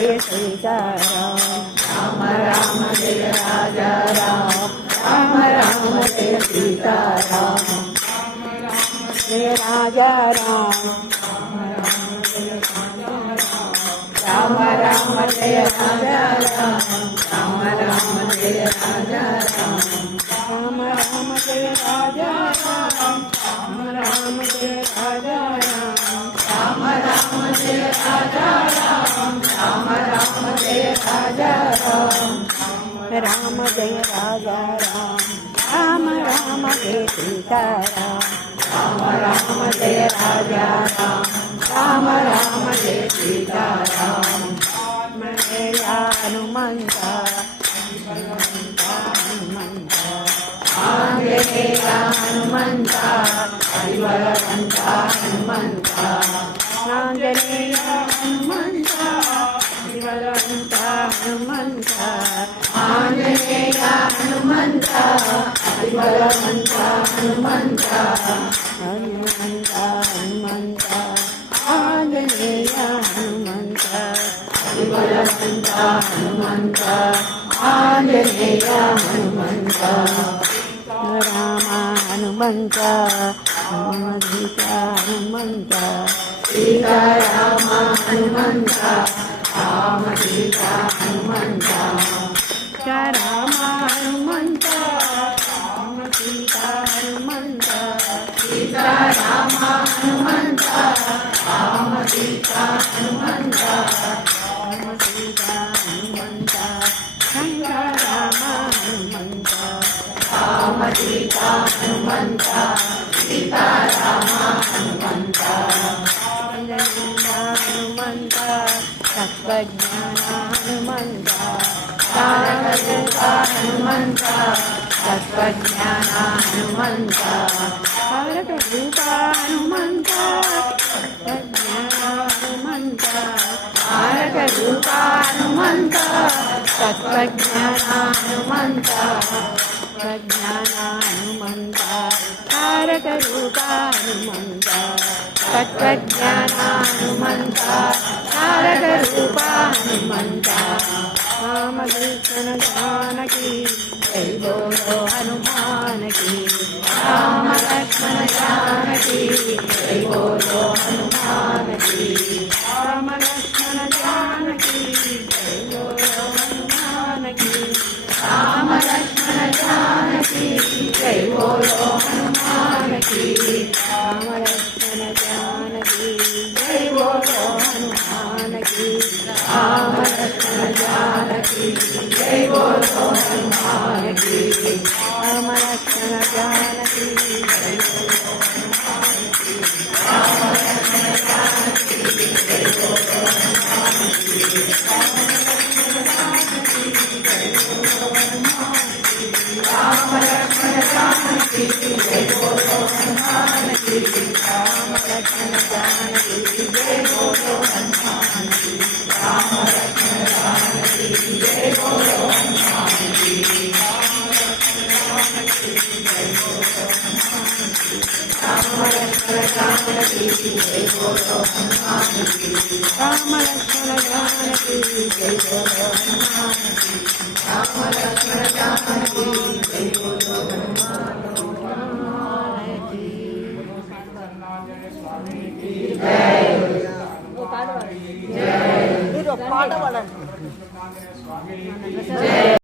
जय सीताराम। राम राम जय राजा राम, राम राम जय सीताराम। जय राजा राम, राम राम जय राजा राम, राम राम जय राजा राम, राम राम जय राजा राम, राम राम जय राजा राम, राम राम जय राजा राम, राम राम जय राजा राम, राम जय राजा राम, राम राम जय सीताराम। राम राम जय राजा राम, राम राम जय सीताराम। मेरा हनुमंत आंजनेय हनुमंत हरिवरवंत हनुमंत, आंजनेय हनुमंत हरिवरवंत हनुमंत, आंजनेय हनुमंत हरिवरवंत हनुमंत, हनुमंत हनुमंत आंजनेय हनुमंत हरिवरवंत हनुमंत, आंजनेय हनुमंत। राम हनुमंत राम सीता हनुमंत, सीता राम हनुमंत राम सीता हनुमंत, राम हनुमंत राम सीता हनुमंत, सीता राम हनुमंत राम सीता हनुमंत, राम सीता हनुमंत शंकर राम हनुमंत, राम सीता हनुमंत सीता राम हनुमंत, हनुमंत तत्वज्ञान हनुमंत, तारकरूप हनुमंत तत्वज्ञान हनुमंत, तारकरूप हनुमंत तत्वज्ञान हनुमंत, तारकरूप हनुमंत तत्वज्ञान हनुमंत, तत्वज्ञान हनुमंत तारकरूप हनुमंत, तत्वज्ञान हनुमंत तारकरूप हनुमंत। राम लक्ष्मण जानकी जय बोलो हनुमान की, राम लक्ष्मण जानकी जय बोलो हनुमान की, राम लक्ष्मण जानकी जय बोलो हनुमान की, राम लक्ष्मण जानकी जय बोलो हनुमान की, राम लक्ष्मण जानकी जय बोलो हनुमान की, राम लक्ष्मण जानकी जय बोलो हनुमान की, राम लक्ष्मण जानकी जय बोलो हनुमान की, राम लक्ष्मण जानकी जय बोलो हनुमान की, राम लक्ष्मण जानकी जय बोलो हनुमान की, राम लक्ष्मण जानकी जय बोलो हनुमान की, राम लक्ष्मण जानकी जय बोलो हनुमान की, राम लक्ष्मण जानकी जय बोलो हनुमान की, राम लक्ष्मण जानकी जय बोलो हनुमान की, राम लक्ष्मण जानकी जय बोलो हनुमान की, राम लक्ष्मण जानकी जय बोलो हनुमान की, राम लक्ष्मण जानकी जय बोलो हनुमान की। जय जय